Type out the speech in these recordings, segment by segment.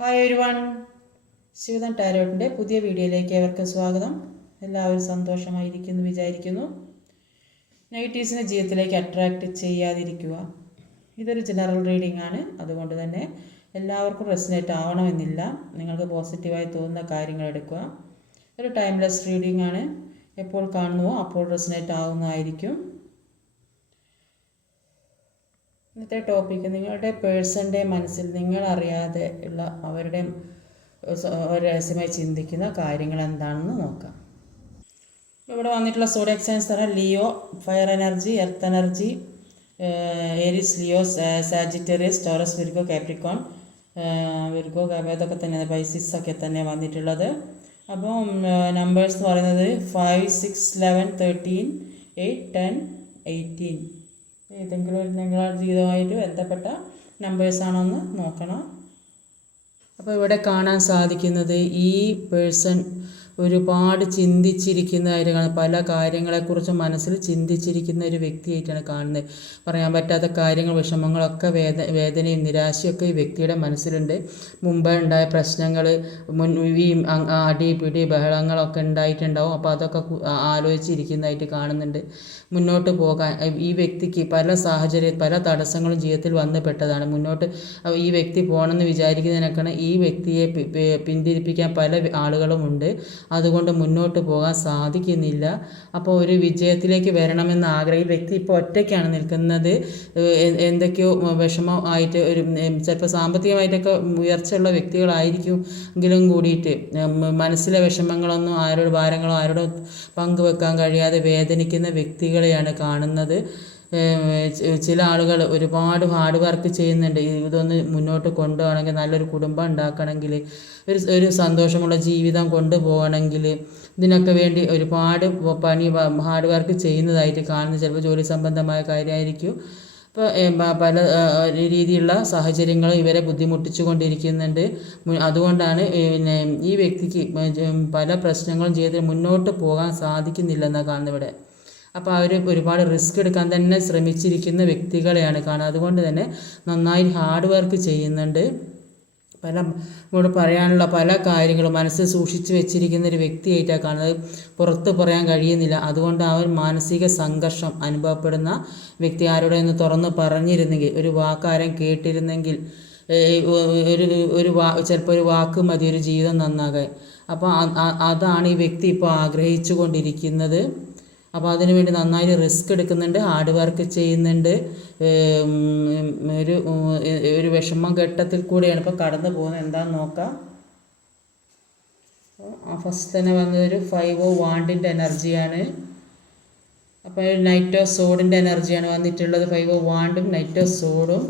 Hi everyone, Shivadan ടാരോട്ടിൻ്റെ പുതിയ വീഡിയോയിലേക്ക് ഏവർക്കും സ്വാഗതം. എല്ലാവരും സന്തോഷമായിരിക്കുന്നു വിചാരിക്കുന്നു. നെഗറ്റീവ്സിനെ ജീവിതത്തിലേക്ക് അട്രാക്റ്റ് ചെയ്യാതിരിക്കുക. ഇതൊരു ജനറൽ റീഡിംഗ് ആണ്, അതുകൊണ്ട് തന്നെ എല്ലാവർക്കും റെസനേറ്റ് ആവണമെന്നില്ല. നിങ്ങൾക്ക് പോസിറ്റീവായി തോന്നുന്ന കാര്യങ്ങൾ എടുക്കുക. ഒരു ടൈംലെസ് റീഡിംഗ് ആണ്, എപ്പോൾ കാണുന്നുവോ അപ്പോൾ റെസനേറ്റ് ആവുന്നതായിരിക്കും. ഇന്നത്തെ ടോപ്പിക്ക് നിങ്ങളുടെ പേഴ്സൻ്റെ മനസ്സിൽ നിങ്ങൾ അറിയാതെ ഉള്ള അവരുടെ രഹസ്യമായി ചിന്തിക്കുന്ന കാര്യങ്ങൾ എന്താണെന്ന് നോക്കാം. ഇവിടെ വന്നിട്ടുള്ള സോഡിയക് സൈൻസ് തരാം. Leo fire energy, earth energy, Aries, Leo, Sagittarius, Taurus, Virgo, Capricorn, Virgo, ഇതൊക്കെ തന്നെ പൈസിസ് ഒക്കെ തന്നെ വന്നിട്ടുള്ളത്. അപ്പോൾ നമ്പേഴ്സ് എന്ന് പറയുന്നത് 5, 6, 11, 13, 8, 10, 18. ഏതെങ്കിലും ഒരു നിങ്ങളുടെ ജീവിതമായിട്ട് ബന്ധപ്പെട്ട നമ്പേഴ്സാണോ എന്ന് നോക്കണം. അപ്പോൾ ഇവിടെ കാണാൻ സാധിക്കുന്നത് ഈ പേഴ്സൺ ഒരുപാട് ചിന്തിച്ചിരിക്കുന്നതായിട്ടാണ്. പല കാര്യങ്ങളെക്കുറിച്ചും മനസ്സിൽ ചിന്തിച്ചിരിക്കുന്ന ഒരു വ്യക്തിയായിട്ടാണ് കാണുന്നത്. പറയാൻ പറ്റാത്ത കാര്യങ്ങൾ, വിഷമങ്ങളൊക്കെ, വേദനയും നിരാശയൊക്കെ ഈ വ്യക്തിയുടെ മനസ്സിലുണ്ട്. മുമ്പ് ഉണ്ടായ പ്രശ്നങ്ങൾ, ഈ അടി പിടി ബഹളങ്ങളൊക്കെ ഉണ്ടായിട്ടുണ്ടാവും. അപ്പോൾ അതൊക്കെ ആലോചിച്ചിരിക്കുന്നതായിട്ട് കാണുന്നുണ്ട്. മുന്നോട്ട് പോകാൻ ഈ വ്യക്തിക്ക് പല തടസ്സങ്ങളും ജീവിതത്തിൽ വന്നു പെട്ടതാണ്. മുന്നോട്ട് ഈ വ്യക്തി പോകണമെന്ന് വിചാരിക്കുന്നതിനൊക്കെയാണ് ഈ വ്യക്തിയെ പിന്തിരിപ്പിക്കാൻ പല ആളുകളുമുണ്ട്. അതുകൊണ്ട് മുന്നോട്ട് പോകാൻ സാധിക്കുന്നില്ല. അപ്പോൾ ഒരു വിജയത്തിലേക്ക് വരണമെന്ന് ആഗ്രഹം. ഈ വ്യക്തി ഇപ്പോൾ ഒറ്റയ്ക്കാണ് നിൽക്കുന്നത്. എന്തൊക്കെയോ വിഷമം ആയിട്ട്, ഒരു ചിലപ്പോൾ സാമ്പത്തികമായിട്ടൊക്കെ ഉയർച്ചയുള്ള വ്യക്തികളായിരിക്കും എങ്കിലും കൂടിയിട്ട് മനസ്സിലെ വിഷമങ്ങളൊന്നും ഭാരങ്ങളോ ആരോടും പങ്കുവെക്കാൻ കഴിയാതെ വേദനിക്കുന്ന വ്യക്തികളെയാണ് കാണുന്നത്. ചില ആളുകൾ ഒരുപാട് ഹാർഡ് വർക്ക് ചെയ്യുന്നുണ്ട്. ഇതൊന്ന് മുന്നോട്ട് കൊണ്ടുപോകണമെങ്കിൽ, നല്ലൊരു കുടുംബം ഉണ്ടാക്കണമെങ്കിൽ, ഒരു സന്തോഷമുള്ള ജീവിതം കൊണ്ടുപോകണമെങ്കിൽ, ഇതിനൊക്കെ വേണ്ടി ഒരുപാട് ഹാർഡ് വർക്ക് ചെയ്യുന്നതായിട്ട് കാണുന്നത്. ചിലപ്പോൾ ജോലി സംബന്ധമായ കാര്യമായിരിക്കും. ഇപ്പോൾ പല രീതിയിലുള്ള സാഹചര്യങ്ങൾ ഇവരെ ബുദ്ധിമുട്ടിച്ചു കൊണ്ടിരിക്കുന്നുണ്ട്. അതുകൊണ്ടാണ് ഈ വ്യക്തിക്ക് പല പ്രശ്നങ്ങളും ജീവിതത്തിൽ മുന്നോട്ട് പോകാൻ സാധിക്കുന്നില്ലെന്നാണ് കാണുന്നത് ഇവിടെ. അപ്പോൾ അവർ ഒരുപാട് റിസ്ക് എടുക്കാൻ തന്നെ ശ്രമിച്ചിരിക്കുന്ന വ്യക്തികളെയാണ് കാണുക. അതുകൊണ്ട് തന്നെ നന്നായി ഹാർഡ് വർക്ക് ചെയ്യുന്നുണ്ട്. ഇവിടെ പറയാനുള്ള പല കാര്യങ്ങളും മനസ്സിൽ സൂക്ഷിച്ച് വെച്ചിരിക്കുന്ന ഒരു വ്യക്തിയായിട്ടാണ് കാണുന്നത്. പുറത്ത് പറയാൻ കഴിയുന്നില്ല. അതുകൊണ്ട് ആ ഒരു മാനസിക സംഘർഷം അനുഭവപ്പെടുന്ന വ്യക്തി ആരോടെന്ന് തുറന്ന് പറഞ്ഞിരുന്നെങ്കിൽ, ഒരു വാക്കാരം കേട്ടിരുന്നെങ്കിൽ, ചിലപ്പോൾ ഒരു വാക്ക് മതി ഒരു ജീവിതം നന്നാകാൻ. അപ്പോൾ അതാണ് ഈ വ്യക്തി ഇപ്പോൾ ആഗ്രഹിച്ചു കൊണ്ടിരിക്കുന്നത്. അപ്പോൾ അതിനുവേണ്ടി നന്നായി റിസ്ക് എടുക്കുന്നുണ്ട്, ഹാർഡ് വർക്ക് ചെയ്യുന്നുണ്ട്. ഒരു വിഷമം ഘട്ടത്തിൽ കൂടിയാണ് ഇപ്പോൾ കടന്നു പോകുന്നത്. എന്താണെന്ന് നോക്കാം. ഫസ്റ്റ് തന്നെ വന്നതൊരു 5 ഓഫ് വാണ്ടിൻ്റെ എനർജിയാണ്. അപ്പോൾ നൈറ്റ് ഓഫ് സോഡിൻ്റെ എനർജിയാണ് വന്നിട്ടുള്ളത്. 5 ഓഫ് വാണ്ടും നൈറ്റ് ഓഫ് സോഡും.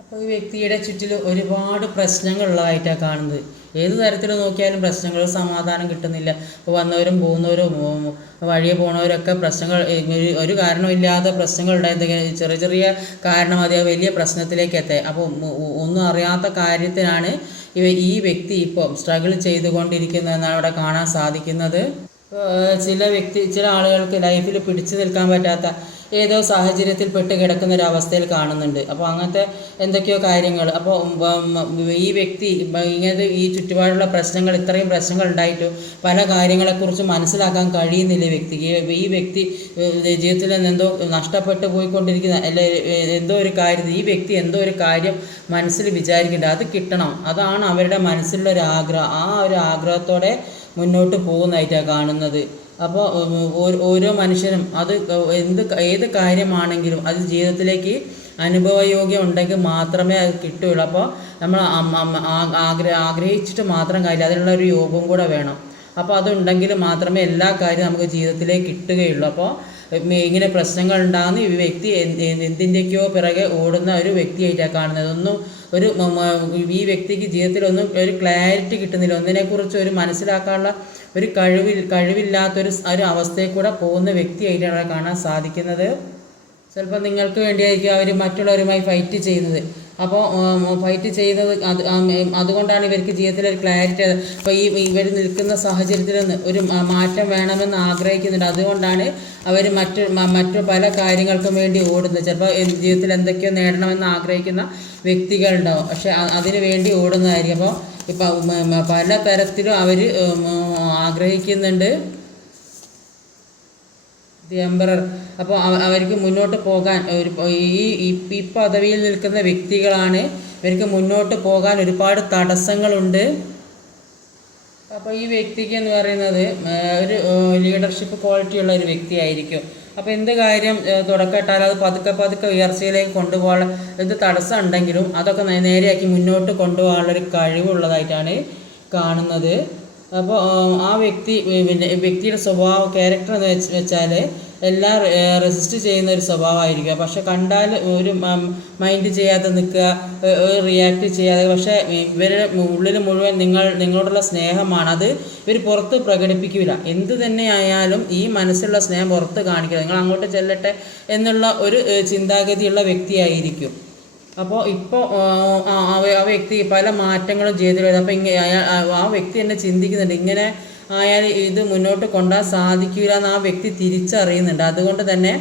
അപ്പോൾ ഈ വ്യക്തിയുടെ ചുറ്റിൽ ഒരുപാട് പ്രശ്നങ്ങളുള്ളതായിട്ടാണ് കാണുന്നത്. ഏത് തരത്തിൽ നോക്കിയാലും പ്രശ്നങ്ങൾ, സമാധാനം കിട്ടുന്നില്ല. ഇപ്പോൾ വന്നവരും പോകുന്നവരും വഴിയെ പോണവരൊക്കെ പ്രശ്നങ്ങൾ, ഒരു കാരണമില്ലാതെ പ്രശ്നങ്ങൾ ഉണ്ടായി. ചെറിയ കാരണം മതി വലിയ പ്രശ്നത്തിലേക്ക് എത്താൻ. അപ്പോൾ ഒന്നും അറിയാത്ത കാര്യത്തിനാണ് ഈ വ്യക്തി ഇപ്പോൾ സ്ട്രഗിൾ ചെയ്തുകൊണ്ടിരിക്കുന്നതെന്നാണ് അവിടെ കാണാൻ സാധിക്കുന്നത്. ചില ആളുകൾക്ക് ലൈഫിൽ പിടിച്ചു നിൽക്കാൻ പറ്റാത്ത ഏതോ സാഹചര്യത്തിൽ പെട്ട് കിടക്കുന്ന ഒരു അവസ്ഥയിൽ കാണുന്നുണ്ട്. അപ്പോൾ അങ്ങനത്തെ എന്തൊക്കെയോ കാര്യങ്ങൾ. അപ്പോൾ ഈ വ്യക്തി ഇങ്ങനത്തെ ഈ ചുറ്റുപാടുള്ള പ്രശ്നങ്ങൾ, ഇത്രയും പ്രശ്നങ്ങൾ ഉണ്ടായിട്ടും പല കാര്യങ്ങളെക്കുറിച്ച് മനസ്സിലാക്കാൻ കഴിയുന്നില്ല വ്യക്തിക്ക്. ഈ വ്യക്തി ജീവിതത്തിൽ നിന്ന് എന്തോ നഷ്ടപ്പെട്ടു പോയിക്കൊണ്ടിരിക്കുന്ന, അല്ലെ എന്തോ ഒരു കാര്യം, ഈ വ്യക്തി എന്തോ ഒരു കാര്യം മനസ്സിൽ വിചാരിക്കുന്നുണ്ട്, അത് കിട്ടണം. അതാണ് അവരുടെ മനസ്സിലുള്ള ഒരു ആഗ്രഹം. ആ ഒരു ആഗ്രഹത്തോടെ മുന്നോട്ട് പോകുന്നതായിട്ടാണ് കാണുന്നത്. അപ്പോൾ ഓരോ മനുഷ്യനും അത് ഏത് കാര്യമാണെങ്കിലും അത് ജീവിതത്തിലേക്ക് അനുഭവയോഗ്യം ഉണ്ടെങ്കിൽ മാത്രമേ അത് കിട്ടുകയുള്ളൂ. അപ്പോൾ നമ്മൾ ആഗ്രഹിച്ചിട്ട് മാത്രം കാര്യമില്ല, അതിനുള്ള ഒരു യോഗം കൂടെ വേണം. അപ്പോൾ അതുണ്ടെങ്കിൽ മാത്രമേ എല്ലാ കാര്യവും നമുക്ക് ജീവിതത്തിലേക്ക് കിട്ടുകയുള്ളൂ. അപ്പോൾ ഇങ്ങനെ പ്രശ്നങ്ങൾ ഉണ്ടാകുന്ന ഈ വ്യക്തി എന്തിൻ്റെയൊക്കെയോ പിറകെ ഓടുന്ന ഒരു വ്യക്തിയായിട്ടാണ് കാണുന്നത്. ഈ വ്യക്തിക്ക് ജീവിതത്തിലൊന്നും ഒരു ക്ലാരിറ്റി കിട്ടുന്നില്ല. ഒന്നിനെക്കുറിച്ച് ഒരു മനസ്സിലാക്കാനുള്ള ഒരു കഴിവില്ലാത്തൊരു അവസ്ഥയിൽ കൂടെ പോകുന്ന വ്യക്തിയായിട്ടാണ് അവിടെ കാണാൻ സാധിക്കുന്നത്. ചിലപ്പോൾ നിങ്ങൾക്ക് വേണ്ടിയായിരിക്കും അവർ മറ്റുള്ളവരുമായി ഫൈറ്റ് ചെയ്യുന്നത്. അപ്പോൾ ഫൈറ്റ് ചെയ്യുന്നത് അതുകൊണ്ടാണ് ഇവർക്ക് ജീവിതത്തിൽ ഒരു ക്ലാരിറ്റി. അപ്പോൾ ഇവർ നിൽക്കുന്ന സാഹചര്യത്തിൽ നിന്ന് ഒരു മാറ്റം വേണമെന്ന് ആഗ്രഹിക്കുന്നുണ്ട്. അതുകൊണ്ടാണ് അവർ മറ്റു പല കാര്യങ്ങൾക്കും വേണ്ടി ഓടുന്നത്. ചിലപ്പോൾ ജീവിതത്തിൽ എന്തൊക്കെയോ നേടണമെന്ന് ആഗ്രഹിക്കുന്ന വ്യക്തികളുണ്ടാവും, പക്ഷെ അതിന് വേണ്ടി ഓടുന്നതായിരിക്കും. അപ്പോൾ ഇപ്പം പല തരത്തിലും അവർ ആഗ്രഹിക്കുന്നുണ്ട്. The emperor. അപ്പോൾ അവർക്ക് മുന്നോട്ട് പോകാൻ ഈ പദവിയിൽ നിൽക്കുന്ന വ്യക്തികളാണ്. ഇവർക്ക് മുന്നോട്ട് പോകാൻ ഒരുപാട് തടസ്സങ്ങളുണ്ട്. അപ്പോൾ ഈ വ്യക്തിക്ക് എന്ന് പറയുന്നത് ഒരു ലീഡർഷിപ്പ് ക്വാളിറ്റി ഉള്ള ഒരു വ്യക്തിയായിരിക്കും. അപ്പോൾ എന്ത് കാര്യം തുടക്കമിട്ടാൽ അത് പതുക്കെ പതുക്കെ ഉയർച്ചയിലേക്ക് കൊണ്ടുപോകാൻ എന്ത് തടസ്സം ഉണ്ടെങ്കിലും അതൊക്കെ നേരെയാക്കി മുന്നോട്ട് കൊണ്ടുപോകാനുള്ളൊരു കഴിവുള്ളതായിട്ടാണ് കാണുന്നത്. അപ്പോൾ ആ വ്യക്തിയുടെ സ്വഭാവം, ക്യാരക്ടർ എന്ന് വെച്ചാൽ എല്ലാം റെസിസ്റ്റ് ചെയ്യുന്ന ഒരു സ്വഭാവമായിരിക്കും. പക്ഷെ കണ്ടാൽ ഒരു മൈൻഡ് ചെയ്യാതെ നിൽക്കുക, റിയാക്ട് ചെയ്യാതെ. പക്ഷേ ഇവരുടെ ഉള്ളിൽ മുഴുവൻ നിങ്ങളോടുള്ള സ്നേഹമാണ്. അത് ഇവർ പുറത്ത് പ്രകടിപ്പിക്കില്ല. എന്ത് തന്നെ ആയാലും ഈ മനസ്സിലുള്ള സ്നേഹം പുറത്ത് കാണിക്കുക, നിങ്ങൾ അങ്ങോട്ട് ചെല്ലട്ടെ എന്നുള്ള ഒരു ചിന്താഗതിയുള്ള വ്യക്തിയായിരിക്കും. അപ്പോൾ ഇപ്പോൾ ആ വ്യക്തി പല മാറ്റങ്ങളും ചെയ്തു വരുന്നത്. അപ്പോൾ ആ വ്യക്തി എന്നെ ചിന്തിക്കുന്നുണ്ട്, ഇങ്ങനെ ആയാൽ ഇത് മുന്നോട്ട് കൊണ്ടുപോകാൻ സാധിക്കില്ല എന്ന് ആ വ്യക്തി തിരിച്ചറിയുന്നുണ്ട്. അതുകൊണ്ട് തന്നെ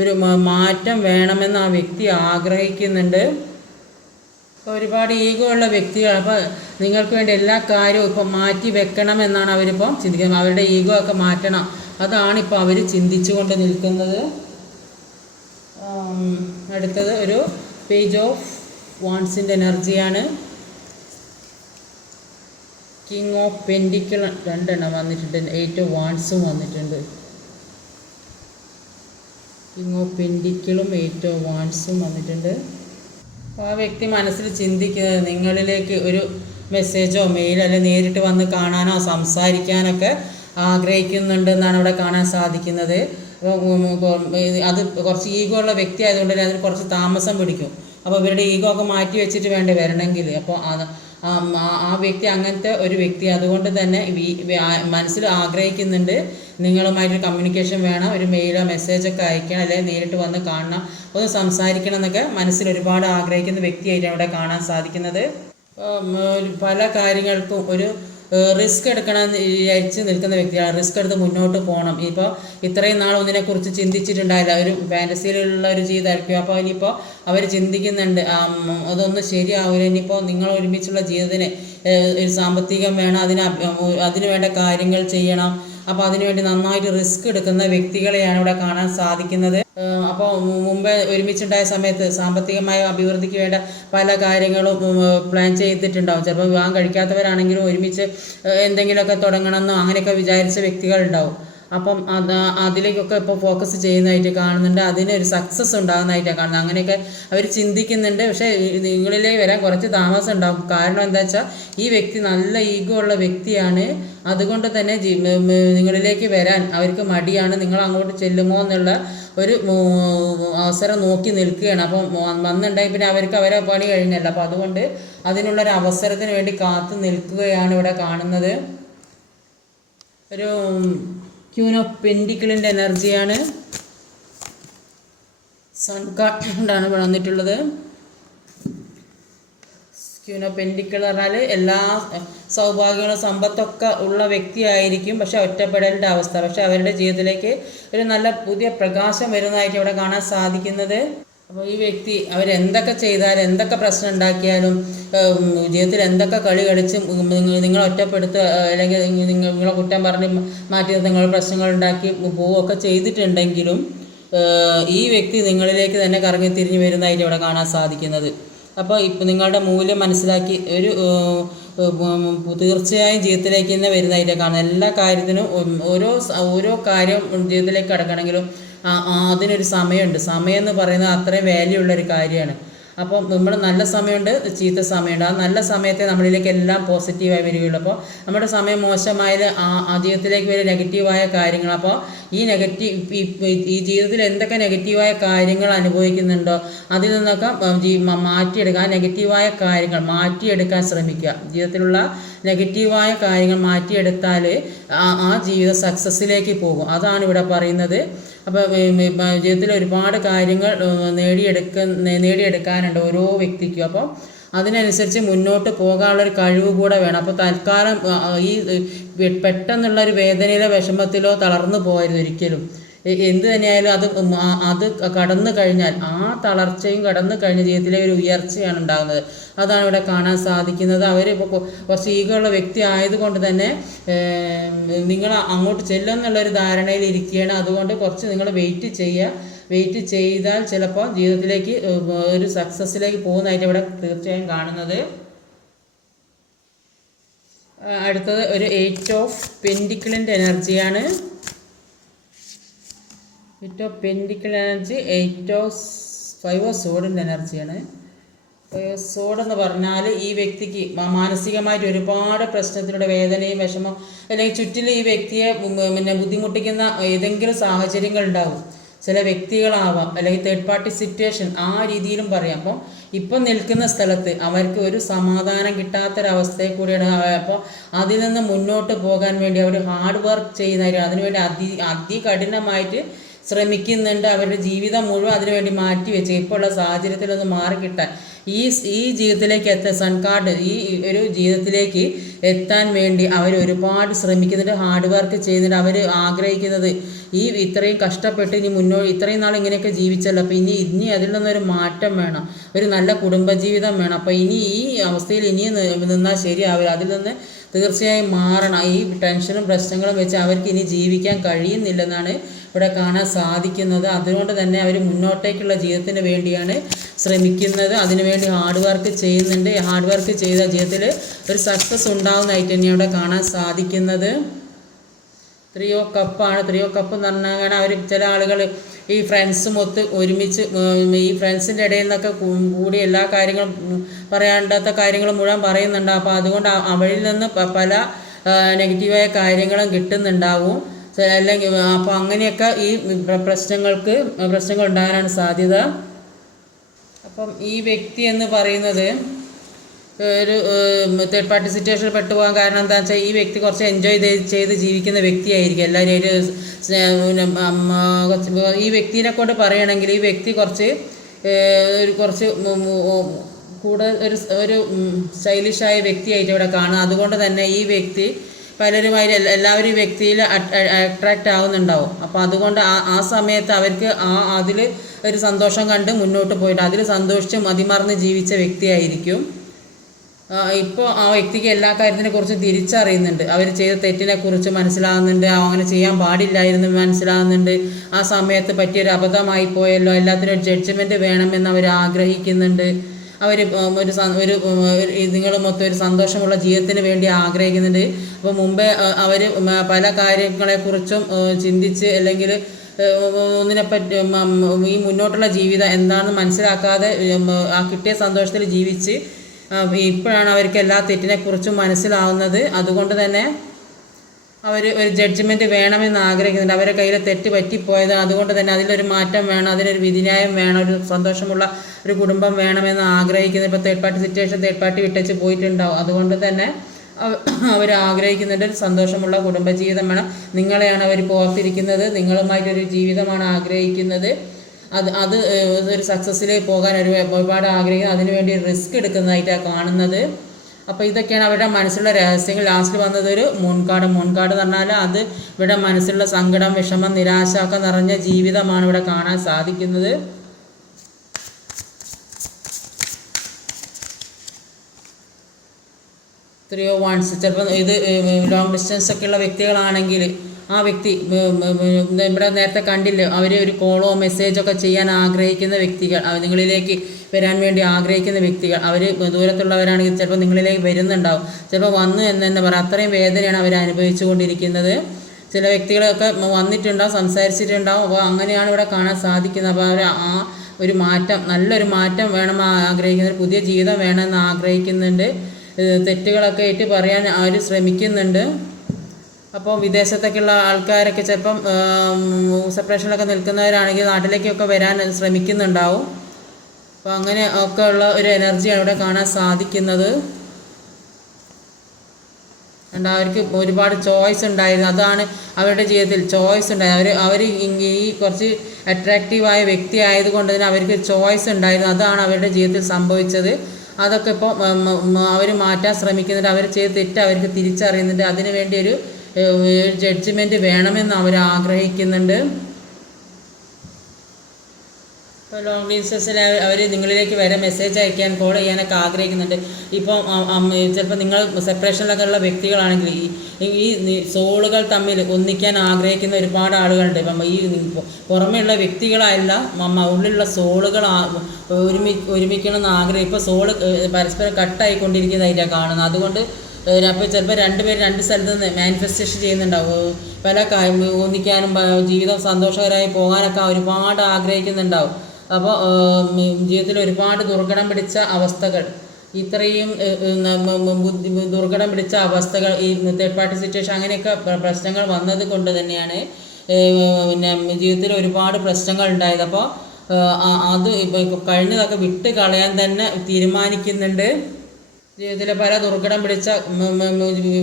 ഒരു മാറ്റം വേണമെന്ന് ആ വ്യക്തി ആഗ്രഹിക്കുന്നുണ്ട്. ഇപ്പോൾ ഒരുപാട് ഈഗോ ഉള്ള വ്യക്തികളാണ്. അപ്പോൾ നിങ്ങൾക്ക് വേണ്ടി എല്ലാ കാര്യവും ഇപ്പം മാറ്റി വെക്കണം എന്നാണ് അവരിപ്പം ചിന്തിക്കുന്നത്. അവരുടെ ഈഗോ ഒക്കെ മാറ്റണം, അതാണ് ഇപ്പോൾ അവർ ചിന്തിച്ചു കൊണ്ട് നിൽക്കുന്നത്. അടുത്തത് ഒരു പേജ് ഓഫ് വാൺസിൻ്റെ എനർജിയാണ്. കിങ് ഓഫ് പെൻഡിക്കിൾ 2 എണ്ണം വന്നിട്ടുണ്ട്, 8 ഓഫ് വാൺസും വന്നിട്ടുണ്ട്. കിങ് ഓഫ് പെൻഡിക്കിളും 8 ഓഫ് വാൺസും വന്നിട്ടുണ്ട്. അപ്പോൾ ആ വ്യക്തി മനസ്സിൽ ചിന്തിക്കുന്നത് നിങ്ങളിലേക്ക് ഒരു മെസ്സേജോ മെയിലോ അല്ലെങ്കിൽ നേരിട്ട് വന്ന് കാണാനോ സംസാരിക്കാനൊക്കെ ആഗ്രഹിക്കുന്നുണ്ടെന്നാണ് ഇവിടെ കാണാൻ സാധിക്കുന്നത്. അത് കുറച്ച് ഈഗോ ഉള്ള വ്യക്തി ആയതുകൊണ്ട് തന്നെ അതിന് കുറച്ച് താമസം പിടിക്കും. അപ്പോൾ ഇവരുടെ ഈഗോ ഒക്കെ മാറ്റി വെച്ചിട്ട് വേണ്ടേ വരണമെങ്കിൽ. അപ്പോൾ ആ വ്യക്തി അങ്ങനത്തെ ഒരു വ്യക്തി. അതുകൊണ്ട് തന്നെ മനസ്സിൽ ആഗ്രഹിക്കുന്നുണ്ട് നിങ്ങളുമായിട്ട് കമ്മ്യൂണിക്കേഷൻ വേണം, ഒരു മെയിലോ മെസ്സേജൊക്കെ അയക്കണം, അല്ലെങ്കിൽ നേരിട്ട് വന്ന് കാണണം, ഒന്ന് സംസാരിക്കണം എന്നൊക്കെ മനസ്സിൽ ഒരുപാട് ആഗ്രഹിക്കുന്ന വ്യക്തിയായിട്ട് അവിടെ കാണാൻ സാധിക്കുന്നത്. പല കാര്യങ്ങൾക്കും ഒരു റിസ്ക് എടുക്കണം എന്ന് വിചാരിച്ച് നിൽക്കുന്ന വ്യക്തിയാണ്. റിസ്ക് എടുത്ത് മുന്നോട്ട് പോകണം. ഇപ്പോൾ ഇത്രയും നാൾ ഒന്നിനെക്കുറിച്ച് ചിന്തിച്ചിട്ടുണ്ടായില്ല, ഒരു ഫാൻറ്റസിയിലുള്ള ഒരു ജീവിതമായിരിക്കും. അപ്പോൾ ഇനിയിപ്പോൾ അവർ ചിന്തിക്കുന്നുണ്ട് അതൊന്നും ശരിയാവില്ല, ഇനിയിപ്പോൾ നിങ്ങൾ ഒരുമിച്ചുള്ള ജീവിതത്തിന് ഒരു സാമ്പത്തികം വേണം, അതിന് വേണ്ട കാര്യങ്ങൾ ചെയ്യണം. അപ്പോൾ അതിനുവേണ്ടി നന്നായിട്ട് റിസ്ക് എടുക്കുന്ന വ്യക്തികളെയാണ് ഇവിടെ കാണാൻ സാധിക്കുന്നത്. അപ്പോൾ മുമ്പ് ഒരുമിച്ചുണ്ടായ സമയത്ത് സാമ്പത്തികമായ അഭിവൃദ്ധിക്ക് വേണ്ട പല കാര്യങ്ങളും പ്ലാൻ ചെയ്തിട്ടുണ്ടാവും. ചിലപ്പോൾ വിവാഹം കഴിക്കാത്തവരാണെങ്കിലും ഒരുമിച്ച് എന്തെങ്കിലുമൊക്കെ തുടങ്ങണമെന്നോ അങ്ങനെയൊക്കെ വിചാരിച്ച വ്യക്തികളുണ്ടാവും. അപ്പം അതിലേക്കൊക്കെ ഇപ്പോൾ ഫോക്കസ് ചെയ്യുന്നതായിട്ട് കാണുന്നുണ്ട്. അതിനൊരു സക്സസ് ഉണ്ടാകുന്നതായിട്ടാണ് കാണുന്നത്. അങ്ങനെയൊക്കെ അവർ ചിന്തിക്കുന്നുണ്ട്. പക്ഷേ നിങ്ങളിലേക്ക് വരാൻ കുറച്ച് താമസം ഉണ്ടാകും. കാരണം എന്താ വെച്ചാൽ ഈ വ്യക്തി നല്ല ഈഗോ ഉള്ള വ്യക്തിയാണ്. അതുകൊണ്ട് തന്നെ നിങ്ങളിലേക്ക് വരാൻ അവർക്ക് മടിയാണ്. നിങ്ങൾ അങ്ങോട്ട് ചെല്ലുമോ എന്നുള്ള ഒരു അവസരം നോക്കി നിൽക്കുകയാണ്. അപ്പം വന്നിട്ടുണ്ടെങ്കിൽ പിന്നെ അവരെ പണി കഴിഞ്ഞല്ല. അപ്പോൾ അതുകൊണ്ട് അതിനുള്ളൊരു അവസരത്തിന് വേണ്ടി കാത്തു നിൽക്കുകയാണ് ഇവിടെ കാണുന്നത്. ഒരു ക്യൂൻ ഓഫ് പെൻഡിക്കിളിൻ്റെ എനർജിയാണ്. സൺ കാർഡാണ് ഇവിടെ വന്നിട്ടുള്ളത്. ക്യൂൻ ഓഫ് പെൻഡിക്കിൾ പറഞ്ഞാൽ എല്ലാ സൗഭാഗ്യങ്ങളും സമ്പത്തൊക്കെ ഉള്ള വ്യക്തിയായിരിക്കും, പക്ഷെ ഒറ്റപ്പെടലിൻ്റെ അവസ്ഥ. പക്ഷെ അവരുടെ ജീവിതത്തിലേക്ക് ഒരു നല്ല പുതിയ പ്രകാശം വരുന്നതായിട്ട് ഇവിടെ കാണാൻ സാധിക്കുന്നത്. അപ്പോൾ ഈ വ്യക്തി അവരെന്തൊക്കെ ചെയ്താലും എന്തൊക്കെ പ്രശ്നം ഉണ്ടാക്കിയാലും ജീവിതത്തിൽ എന്തൊക്കെ കളി കളിച്ച് നിങ്ങളെ ഒറ്റപ്പെടുത്തുക അല്ലെങ്കിൽ നിങ്ങളെ കുറ്റം പറഞ്ഞ് മാറ്റി നിങ്ങൾ പ്രശ്നങ്ങൾ ഉണ്ടാക്കി പോവുകയൊക്കെ ചെയ്തിട്ടുണ്ടെങ്കിലും ഈ വ്യക്തി നിങ്ങളിലേക്ക് തന്നെ കറങ്ങി തിരിഞ്ഞ് വരുന്നതായിട്ട് ഇവിടെ കാണാൻ സാധിക്കുന്നത്. അപ്പോൾ ഇപ്പം നിങ്ങളുടെ മൂല്യം മനസ്സിലാക്കി ഒരു തീർച്ചയായും ജീവിതത്തിലേക്ക് തന്നെ വരുന്നതായിട്ട് കാണുന്നത്. എല്ലാ കാര്യത്തിനും ഓരോ കാര്യം ജീവിതത്തിലേക്ക് കടക്കണമെങ്കിലും അതിനൊരു സമയമുണ്ട്. സമയം എന്ന് പറയുന്നത് അത്രയും വാല്യൂ ഉള്ളൊരു കാര്യമാണ്. അപ്പം നമ്മൾ നല്ല സമയമുണ്ട്, ചീത്ത സമയമുണ്ട്. ആ നല്ല സമയത്തെ നമ്മളിലേക്ക് എല്ലാം പോസിറ്റീവായി വരികയുള്ളൂ. അപ്പോൾ നമ്മുടെ സമയം മോശമായാൽ ആ ജീവിതത്തിലേക്ക് വരെ നെഗറ്റീവായ കാര്യങ്ങൾ. അപ്പോൾ ഈ ജീവിതത്തിൽ എന്തൊക്കെ നെഗറ്റീവായ കാര്യങ്ങൾ അനുഭവിക്കുന്നുണ്ടോ അതിൽ നിന്നൊക്കെ മാറ്റിയെടുക്കുക. ആ നെഗറ്റീവായ കാര്യങ്ങൾ മാറ്റിയെടുക്കാൻ ശ്രമിക്കുക. ജീവിതത്തിലുള്ള നെഗറ്റീവായ കാര്യങ്ങൾ മാറ്റിയെടുത്താൽ ആ ജീവിതം സക്സസ്സിലേക്ക് പോകും. അതാണ് ഇവിടെ പറയുന്നത്. അപ്പോൾ ജീവിതത്തിൽ ഒരുപാട് കാര്യങ്ങൾ നേടിയെടുക്കാനുണ്ട് ഓരോ വ്യക്തിക്കും. അപ്പോൾ അതിനനുസരിച്ച് മുന്നോട്ട് പോകാനുള്ളൊരു കഴിവ് കൂടെ വേണം. അപ്പോൾ തൽക്കാലം ഈ പെട്ടെന്നുള്ളൊരു വേദനയിലോ വിഷമത്തിലോ തളർന്നു പോകരുത് ഒരിക്കലും. എന്ത് തന്നെയായാലും അത് കടന്നു കഴിഞ്ഞാൽ ആ തളർച്ചയും കടന്നു കഴിഞ്ഞ ജീവിതത്തിലെ ഒരു ഉയർച്ചയാണ് ഉണ്ടാകുന്നത്. അതാണ് ഇവിടെ കാണാൻ സാധിക്കുന്നത്. അവർ കുറച്ച് ഈഗോയുള്ള വ്യക്തി ആയതുകൊണ്ട് തന്നെ നിങ്ങൾ അങ്ങോട്ട് ചെല്ലുമെന്നുള്ളൊരു ധാരണയിൽ ഇരിക്കുകയാണ്. അതുകൊണ്ട് കുറച്ച് നിങ്ങൾ വെയിറ്റ് ചെയ്താൽ ചിലപ്പോൾ ജീവിതത്തിലേക്ക് ഒരു സക്സസ്സിലേക്ക് പോകുന്നതായിട്ട് ഇവിടെ തീർച്ചയായും കാണുന്നത്. അടുത്തത് ഒരു 8 ഓഫ് പെൻറ്റിക്കിളിൻ്റെ എനർജിയാണ്. 8 ഓഫ് പെൻറ്റിക്കിൾ എനർജി 5 ഓഫ് സോഡിൻ്റെ എനർജിയാണ്. സോഡ് എന്ന് പറഞ്ഞാൽ ഈ വ്യക്തിക്ക് മാനസികമായിട്ട് ഒരുപാട് പ്രശ്നത്തിലൂടെ വേദനയും വിഷമം അല്ലെങ്കിൽ ചുറ്റിലും ഈ വ്യക്തിയെ ബുദ്ധിമുട്ടിക്കുന്ന ഏതെങ്കിലും സാഹചര്യങ്ങൾ ഉണ്ടാകും. ചില വ്യക്തികളാവാം, അല്ലെങ്കിൽ തേർഡ് പാർട്ടി സിറ്റുവേഷൻ, ആ രീതിയിലും പറയാം. അപ്പോൾ ഇപ്പം നിൽക്കുന്ന സ്ഥലത്ത് അവർക്ക് ഒരു സമാധാനം കിട്ടാത്തൊരവസ്ഥയെ കൂടിയാണ്. അപ്പോൾ അതിൽ നിന്ന് മുന്നോട്ട് പോകാൻ വേണ്ടി അവർ ഹാർഡ് വർക്ക് ചെയ്യുന്നവരാണ്. അതിനുവേണ്ടി അതികഠിനമായിട്ട് ശ്രമിക്കുന്നുണ്ട്. അവരുടെ ജീവിതം മുഴുവൻ അതിനുവേണ്ടി മാറ്റി വെച്ച് ഇപ്പോൾ ഉള്ള സാഹചര്യത്തിലൊന്ന് മാറിക്കിട്ടാൻ ഈ ജീവിതത്തിലേക്ക് സൺ കാർഡ് ഈ ഒരു ജീവിതത്തിലേക്ക് എത്താൻ വേണ്ടി അവർ ഒരുപാട് ശ്രമിക്കുന്നുണ്ട്, ഹാർഡ് വർക്ക് ചെയ്യുന്നുണ്ട്. അവർ ആഗ്രഹിക്കുന്നത് ഇത്രയും കഷ്ടപ്പെട്ട് ഇത്രയും നാൾ ഇങ്ങനെയൊക്കെ ജീവിച്ചല്ലോ, അപ്പോൾ ഇനി അതിൽ നിന്നൊരു മാറ്റം വേണം, ഒരു നല്ല കുടുംബജീവിതം വേണം. അപ്പോൾ ഈ അവസ്ഥയിൽ ഇനിയും നിന്നാൽ ശരിയാവില്ല, അതിൽ നിന്ന് തീർച്ചയായും മാറണം. ഈ ടെൻഷനും പ്രശ്നങ്ങളും വെച്ച് അവർക്ക് ഇനി ജീവിക്കാൻ കഴിയുന്നില്ലെന്നാണ് ഇവിടെ കാണാൻ സാധിക്കുന്നത്. അതുകൊണ്ട് തന്നെ അവർ മുന്നോട്ടേക്കുള്ള ജീവിതത്തിന് വേണ്ടിയാണ് ശ്രമിക്കുന്നത്, അതിനുവേണ്ടി ഹാർഡ് വർക്ക് ചെയ്യുന്നുണ്ട്. ഹാർഡ് വർക്ക് ചെയ്ത ജീവിതത്തിൽ ഒരു സക്സസ് ഉണ്ടാകുന്നതായിട്ട് തന്നെയാണ് ഇവിടെ കാണാൻ സാധിക്കുന്നത്. 3 ഓഫ് കപ്പാണ്. 3 ഓഫ് കപ്പ് എന്ന് പറഞ്ഞാൽ അവർ ചില ആളുകൾ ഈ ഫ്രണ്ട്സുമൊത്ത് ഒരുമിച്ച് ഈ ഫ്രണ്ട്സിൻ്റെ ഇടയിൽ നിന്നൊക്കെ കൂടി എല്ലാ കാര്യങ്ങളും പറയാണ്ടാത്ത കാര്യങ്ങൾ മുഴുവൻ പറയുന്നുണ്ട്. അപ്പോൾ അതുകൊണ്ട് അവരിൽ നിന്ന് പല നെഗറ്റീവായ കാര്യങ്ങളും കിട്ടുന്നുണ്ടാവും. അല്ലെങ്കിൽ അപ്പോൾ അങ്ങനെയൊക്കെ ഈ പ്രശ്നങ്ങൾ ഉണ്ടാകാനാണ് സാധ്യത. അപ്പം ഈ വ്യക്തി എന്ന് പറയുന്നത് ഒരു തേർഡ് പാർട്ടി സിറ്റുവേഷനിൽ പെട്ടുപോകാൻ കാരണം എന്താണെന്ന് വെച്ചാൽ ഈ വ്യക്തി കുറച്ച് എൻജോയ് ചെയ്ത് ജീവിക്കുന്ന വ്യക്തിയായിരിക്കും. എല്ലാവരും ഈ വ്യക്തിനെ കൊണ്ട് പറയുകയാണെങ്കിൽ ഈ വ്യക്തി കുറച്ച് കൂടുതൽ ഒരു സ്റ്റൈലിഷായ വ്യക്തിയായിട്ട് ഇവിടെ കാണുക. അതുകൊണ്ട് തന്നെ ഈ വ്യക്തി പലരുമായി എല്ലാവരും ഈ വ്യക്തിയിൽ അട്രാക്റ്റ് ആവുന്നുണ്ടാവും. അപ്പോൾ അതുകൊണ്ട് ആ സമയത്ത് അവർക്ക് അതിൽ ഒരു സന്തോഷം കണ്ട് മുന്നോട്ട് പോയിട്ട് അതിൽ സന്തോഷിച്ച് മതിമറന്ന് ജീവിച്ച വ്യക്തിയായിരിക്കും. ഇപ്പോൾ ആ വ്യക്തിക്ക് എല്ലാ കാര്യത്തിനെ കുറിച്ച് തിരിച്ചറിയുന്നുണ്ട്, അവർ ചെയ്ത തെറ്റിനെക്കുറിച്ച് മനസ്സിലാകുന്നുണ്ട്, അങ്ങനെ ചെയ്യാൻ പാടില്ലായിരുന്നു മനസ്സിലാകുന്നുണ്ട്, ആ സമയത്ത് പറ്റിയൊരു അബദ്ധമായി പോയല്ലോ, എല്ലാത്തിനും ഒരു ജഡ്ജ്മെൻറ്റ് വേണമെന്ന് അവർ ആഗ്രഹിക്കുന്നുണ്ട്. അവർ നിങ്ങൾ മൊത്തം ഒരു സന്തോഷമുള്ള ജീവിതത്തിന് വേണ്ടി ആഗ്രഹിക്കുന്നുണ്ട്. അപ്പോൾ മുമ്പേ അവർ പല കാര്യങ്ങളെക്കുറിച്ചും ചിന്തിച്ച് അല്ലെങ്കിൽ ഒന്നിനെപ്പറ്റി ഈ മുന്നോട്ടുള്ള ജീവിതം എന്താണെന്ന് മനസ്സിലാക്കാതെ ആ കിട്ടിയ സന്തോഷത്തിൽ ജീവിച്ച് ഇപ്പോഴാണ് അവർക്ക് എല്ലാ തെറ്റിനെക്കുറിച്ചും മനസ്സിലാവുന്നത്. അതുകൊണ്ട് തന്നെ അവർ ഒരു ജഡ്ജ്മെൻറ്റ് വേണമെന്ന് ആഗ്രഹിക്കുന്നുണ്ട്. അവരുടെ കയ്യിൽ തെറ്റ് പറ്റിപ്പോയത്, അതുകൊണ്ട് തന്നെ അതിലൊരു മാറ്റം വേണം, അതിനൊരു വിധിന്യായം വേണം, ഒരു സന്തോഷമുള്ള ഒരു കുടുംബം വേണമെന്ന് ആഗ്രഹിക്കുന്നത്. ഇപ്പോൾ third party situation third party വിട്ടേച്ച് പോയിട്ടുണ്ടാവും. അതുകൊണ്ട് തന്നെ അവർ ആഗ്രഹിക്കുന്നുണ്ട് ഒരു സന്തോഷമുള്ള കുടുംബജീവിതം വേണം. നിങ്ങളെയാണ് അവർ ഓർത്തിരിക്കുന്നത്, നിങ്ങളുമായിട്ടൊരു ജീവിതമാണ് ആഗ്രഹിക്കുന്നത്. അത് ഒരു സക്സസ്സിലേക്ക് പോകാൻ ഒരുപാട് ആഗ്രഹിക്കുന്നത്, അതിനുവേണ്ടി റിസ്ക് എടുക്കുന്നതായിട്ടാണ് കാണുന്നത്. അപ്പോൾ ഇതൊക്കെയാണ് അവരുടെ മനസ്സിലുള്ള രഹസ്യങ്ങൾ. ലാസ്റ്റ് വന്നത് ഒരു മൂൺകാട് എന്ന് പറഞ്ഞാൽ അത് ഇവിടെ മനസ്സിലുള്ള സങ്കടം, വിഷമം, നിരാശ ഒക്കെ നിറഞ്ഞ ജീവിതമാണ് ഇവിടെ കാണാൻ സാധിക്കുന്നത്. ത്രീയോ വൺസ് ചിലപ്പോൾ ഇത് ലോങ് ഡിസ്റ്റൻസ് ഒക്കെയുള്ള വ്യക്തികളാണെങ്കിൽ ആ വ്യക്തി ഇവിടെ നേരത്തെ കണ്ടില്ലേ, അവർ ഒരു കോളോ മെസ്സേജോ ഒക്കെ ചെയ്യാൻ ആഗ്രഹിക്കുന്ന വ്യക്തികൾ, നിങ്ങളിലേക്ക് വരാൻ വേണ്ടി ആഗ്രഹിക്കുന്ന വ്യക്തികൾ, അവർ ദൂരത്തുള്ളവരാണെങ്കിൽ ചിലപ്പോൾ നിങ്ങളിലേക്ക് വരുന്നുണ്ടാവും, ചിലപ്പോൾ വന്നു എന്ന് തന്നെ പറയാം. അത്രയും വേദനയാണ് അവർ അനുഭവിച്ചു കൊണ്ടിരിക്കുന്നത്. ചില വ്യക്തികളൊക്കെ വന്നിട്ടുണ്ടാവും, സംസാരിച്ചിട്ടുണ്ടാവും. അപ്പോൾ അങ്ങനെയാണ് ഇവിടെ കാണാൻ സാധിക്കുന്നത്. അപ്പോൾ അവർ ഒരു മാറ്റം, നല്ലൊരു മാറ്റം വേണം ആഗ്രഹിക്കുന്നത്, പുതിയ ജീവിതം വേണമെന്ന് ആഗ്രഹിക്കുന്നുണ്ട്. തെറ്റുകളൊക്കെ ആയിട്ട് പറയാൻ അവർ ശ്രമിക്കുന്നുണ്ട്. അപ്പോൾ വിദേശത്തൊക്കെയുള്ള ആൾക്കാരൊക്കെ ചിലപ്പം സെപ്പറേഷനിലൊക്കെ നിൽക്കുന്നവരാണെങ്കിൽ നാട്ടിലേക്കൊക്കെ വരാൻ ശ്രമിക്കുന്നുണ്ടാവും. അപ്പോൾ അങ്ങനെ ഒക്കെ ഉള്ള ഒരു എനർജിയാണ് ഇവിടെ കാണാൻ സാധിക്കുന്നത്. ഉണ്ട്. അവർക്ക് ഒരുപാട് ചോയ്സ് ഉണ്ടായിരുന്നു. അതാണ് അവരുടെ ജീവിതത്തിൽ ചോയ്സ് ഉണ്ടായത്. അവർ ഈ കുറച്ച് അട്രാക്റ്റീവായ വ്യക്തി ആയതുകൊണ്ട് തന്നെ അവർക്ക് ചോയ്സ് ഉണ്ടായിരുന്നു. അതാണ് അവരുടെ ജീവിതത്തിൽ സംഭവിച്ചത്. അതൊക്കെ ഇപ്പോൾ അവർ മാറ്റാൻ ശ്രമിക്കുന്നുണ്ട്. അവർ ചെയ്ത് തെറ്റ് അവർക്ക് തിരിച്ചറിയുന്നുണ്ട്. അതിനു വേണ്ടി ഒരു ജഡ്ജ്മെൻറ്റ് വേണമെന്ന് അവർ ആഗ്രഹിക്കുന്നുണ്ട്. ഇപ്പോൾ ലോങ് ഡിസ്റ്റൻസിൽ അവർ നിങ്ങളിലേക്ക് വരെ മെസ്സേജ് അയക്കാൻ കോൾ ചെയ്യാനൊക്കെ ആഗ്രഹിക്കുന്നുണ്ട്. ഇപ്പോൾ ചിലപ്പോൾ നിങ്ങൾ സെപ്പറേഷനിലൊക്കെ ഉള്ള വ്യക്തികളാണെങ്കിൽ ഈ സോളുകൾ തമ്മിൽ ഒന്നിക്കാൻ ആഗ്രഹിക്കുന്ന ഒരുപാട് ആളുകളുണ്ട്. ഇപ്പം ഈ പുറമെയുള്ള വ്യക്തികളല്ല, ഉള്ളിലുള്ള സോളുകൾ ഒരുമിക്കണമെന്ന് ആഗ്രഹം. ഇപ്പോൾ സോള് പരസ്പരം കട്ടായിക്കൊണ്ടിരിക്കുന്നതായിട്ടാണ് കാണുന്നത്. അതുകൊണ്ട് അപ്പോൾ ചിലപ്പോൾ രണ്ടുപേരും രണ്ട് സ്ഥലത്ത് നിന്ന് മാനിഫെസ്റ്റേഷൻ ചെയ്യുന്നുണ്ടാവും. പല ഒന്നിക്കാനും ജീവിതം സന്തോഷകരമായി പോകാനൊക്കെ ഒരുപാട് ആഗ്രഹിക്കുന്നുണ്ടാവും. അപ്പോൾ ജീവിതത്തിൽ ഒരുപാട് ദുർഘടം പിടിച്ച അവസ്ഥകൾ, ഇത്രയും ദുർഘടം പിടിച്ച അവസ്ഥകൾ, ഈ തേർഡ് പാർട്ടി സിറ്റുവേഷൻ അങ്ങനെയൊക്കെ പ്രശ്നങ്ങൾ വന്നത് കൊണ്ട് തന്നെയാണ് പിന്നെ ജീവിതത്തിൽ ഒരുപാട് പ്രശ്നങ്ങൾ ഉണ്ടായത്. അപ്പോൾ അത് കഴിഞ്ഞതൊക്കെ വിട്ട് കളയാൻ തന്നെ തീരുമാനിക്കുന്നുണ്ട്. ജീവിതത്തിലെ പല ദുർഘടം പിടിച്ച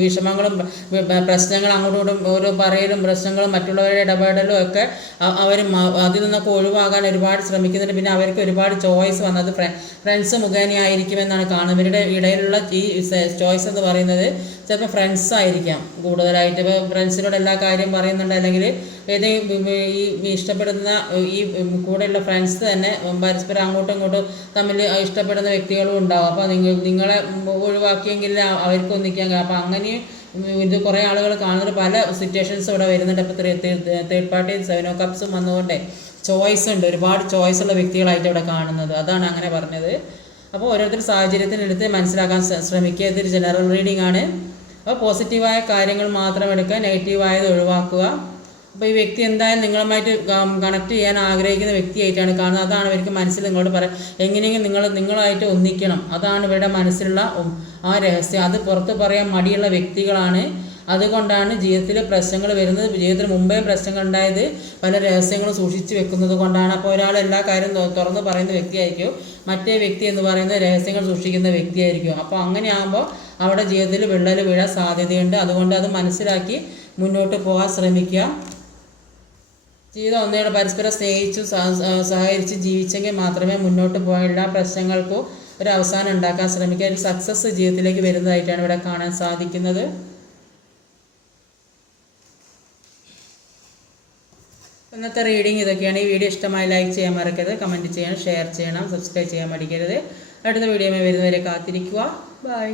വിഷമങ്ങളും പ്രശ്നങ്ങളും അങ്ങോട്ടും ഇങ്ങോട്ടും ഓരോ പറയലും പ്രശ്നങ്ങളും മറ്റുള്ളവരുടെ ഇടപെടലും ഒക്കെ അവർ അതിൽ നിന്നൊക്കെ ഒഴിവാകാൻ ഒരുപാട് ശ്രമിക്കുന്നുണ്ട്. പിന്നെ അവർക്ക് ഒരുപാട് ചോയ്സ് വന്നത് ഫ്രണ്ട്സ് മുഖേനയായിരിക്കുമെന്നാണ് കാണുന്നത്. ഇവരുടെ ഇടയിലുള്ള ഈ ചോയ്സ് എന്ന് പറയുന്നത് ചിലപ്പോൾ ഫ്രണ്ട്സ് ആയിരിക്കാം കൂടുതലായിട്ട്. ഇപ്പോൾ ഫ്രണ്ട്സിനോട് എല്ലാ കാര്യം പറയുന്നുണ്ട്, അല്ലെങ്കിൽ ഏതെങ്കിലും ഈ ഇഷ്ടപ്പെടുന്ന ഈ കൂടെയുള്ള ഫ്രണ്ട്സ് തന്നെ പരസ്പരം അങ്ങോട്ടും ഇങ്ങോട്ടും തമ്മിൽ ഇഷ്ടപ്പെടുന്ന വ്യക്തികളും ഉണ്ടാവും. അപ്പോൾ നിങ്ങളെ ഒഴിവാക്കിയെങ്കിൽ അവർക്ക് ഒന്നിക്കാൻ. അപ്പോൾ അങ്ങനെ ഇത് കുറേ ആളുകൾ കാണുന്നത് പല സിറ്റുവേഷൻസും ഇവിടെ വരുന്നുണ്ട്. അപ്പോൾ തേർഡ് പാർട്ടി 7 of Cups വന്നുകൊണ്ടേ ചോയ്സ് ഉണ്ട്, ഒരുപാട് ചോയ്സ് ഉള്ള വ്യക്തികളായിട്ട് ഇവിടെ കാണുന്നത്. അതാണ് അങ്ങനെ പറഞ്ഞത്. അപ്പോൾ ഓരോരുത്തർ സാഹചര്യത്തിനെടുത്ത് മനസ്സിലാക്കാൻ ശ്രമിക്കുക. ഇതൊരു ജനറൽ റീഡിംഗ് ആണ്. അപ്പോൾ പോസിറ്റീവായ കാര്യങ്ങൾ മാത്രം എടുക്കുക, നെഗറ്റീവായത് ഒഴിവാക്കുക. അപ്പോൾ ഈ വ്യക്തി എന്തായാലും നിങ്ങളുമായിട്ട് കണക്ട് ചെയ്യാൻ ആഗ്രഹിക്കുന്ന വ്യക്തിയായിട്ടാണ് കാണുന്നത്. അതാണ് ഇവർക്ക് മനസ്സിൽ നിങ്ങളോട് പറയാം, എങ്ങനെയെങ്കിലും നിങ്ങളായിട്ട് ഒന്നിക്കണം. അതാണ് ഇവരുടെ മനസ്സിലുള്ള ആ രഹസ്യം. അത് പുറത്ത് പറയാൻ മടിയുള്ള വ്യക്തികളാണ്. അതുകൊണ്ടാണ് ജീവിതത്തിൽ പ്രശ്നങ്ങൾ വരുന്നത്. ജീവിതത്തിൽ മുമ്പേ പ്രശ്നങ്ങൾ ഉണ്ടായത് പല രഹസ്യങ്ങളും സൂക്ഷിച്ച് വെക്കുന്നത് കൊണ്ടാണ്. അപ്പോൾ ഒരാൾ എല്ലാ കാര്യം തുറന്ന് പറയുന്ന വ്യക്തിയായിരിക്കും, മറ്റേ വ്യക്തി എന്ന് പറയുന്നത് രഹസ്യങ്ങൾ സൂക്ഷിക്കുന്ന വ്യക്തിയായിരിക്കും. അപ്പോൾ അങ്ങനെ ആകുമ്പോൾ അവിടെ ജീവിതത്തിൽ വിള്ളൽ വീഴാൻ സാധ്യതയുണ്ട്. അതുകൊണ്ട് അത് മനസ്സിലാക്കി മുന്നോട്ട് പോകാൻ ശ്രമിക്കുക. ജീവിതം ഒന്നുകൂടെ പരസ്പരം സ്നേഹിച്ചു സഹകരിച്ച് ജീവിച്ചെങ്കിൽ മാത്രമേ മുന്നോട്ട് പോകാൻ എല്ലാ പ്രശ്നങ്ങൾക്കും ഒരു അവസാനം ഉണ്ടാക്കാൻ ശ്രമിക്കുക. ഒരു സക്സസ് ജീവിതത്തിലേക്ക് വരുന്നതായിട്ടാണ് ഇവിടെ കാണാൻ സാധിക്കുന്നത്. ഇന്നത്തെ റീഡിങ് ഇതൊക്കെയാണ്. ഈ വീഡിയോ ഇഷ്ടമായി ലൈക്ക് ചെയ്യാൻ മറക്കരുത്, കമൻറ്റ് ചെയ്യണം, ഷെയർ ചെയ്യണം, സബ്സ്ക്രൈബ് ചെയ്യാൻ മടിക്കരുത്. അടുത്ത വീഡിയോയുമായി വരുന്നവരെ കാത്തിരിക്കുക. ബൈ.